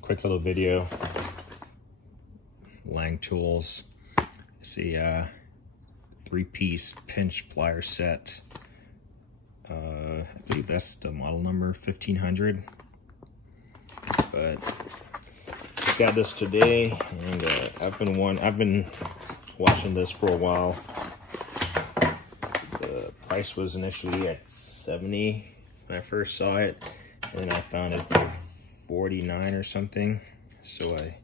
quick little video. Lang tools. It's a 3-piece pinch plier set. I believe that's the model number 1500. But got this today, and I've been watching this for a while. The price was initially at $70 when I first saw it, and then I found it for $49 or something. So I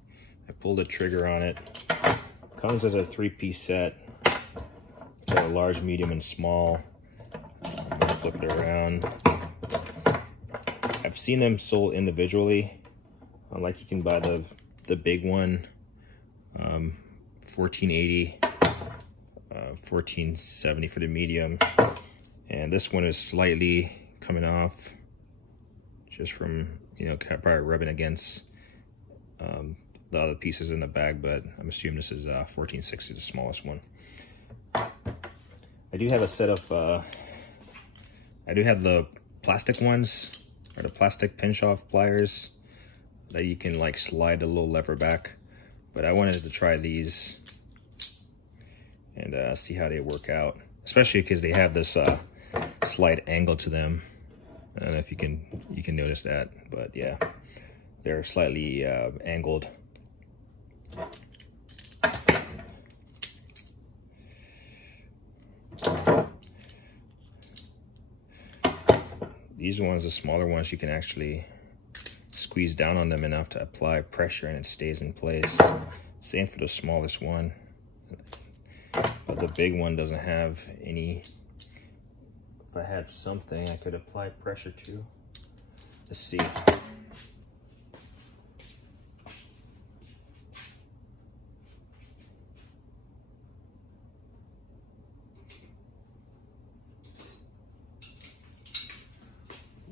pulled the trigger on it. Comes as a 3-piece set. So large, medium, and small. Flip it around. I've seen them sold individually. Like you can buy the big one, $14.80, $14.70 for the medium, and this one is slightly coming off just from, you know, probably rubbing against the other pieces in the bag, but I'm assuming this is $14.60, the smallest one. I do have a set of I do have the plastic ones, or the plastic pinch off pliers that you can like slide the little lever back, but I wanted to try these and see how they work out, especially because they have this slight angle to them. I don't know if you can notice that, but yeah, they're slightly angled. These ones, the smaller ones, you can actually squeeze down on them enough to apply pressure and it stays in place. Same for the smallest one. But the big one doesn't have any. If I had something I could apply pressure to. Let's see.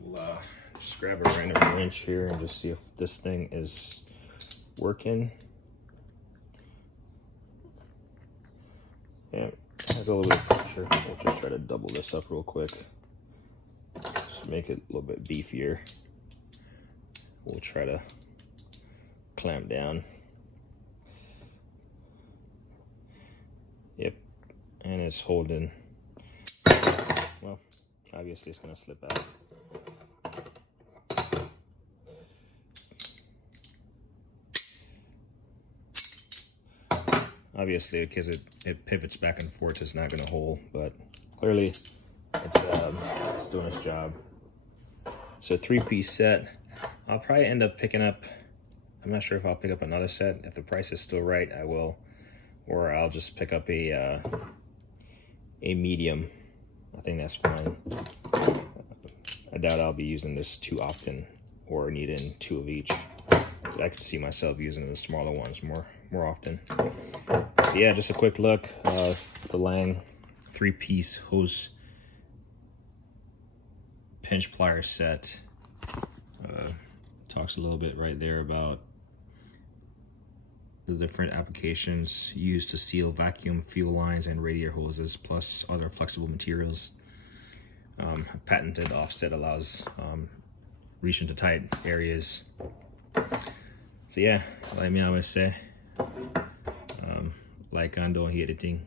We'll just grab a random wrench here and just see if this thing is working. Yeah, it has a little bit of pressure. We'll just try to double this up real quick. Just make it a little bit beefier. We'll try to clamp down. Yep, and it's holding. Well, obviously it's gonna slip out. Obviously, because it pivots back and forth, it's not going to hold, but clearly it's doing its job. So 3-piece set. I'll probably end up picking up, I'm not sure if I'll pick up another set. If the price is still right, I will. Or I'll just pick up a medium. I think that's fine. I doubt I'll be using this too often or needing 2 of each. But I could see myself using the smaller ones more often. But yeah, just a quick look. The Lang 3-piece hose pinch plier set. Talks a little bit right there about the different applications used to seal vacuum fuel lines and radiator hoses, plus other flexible materials. A patented offset allows reach into tight areas. So yeah, like me always say, like, don't hate editing.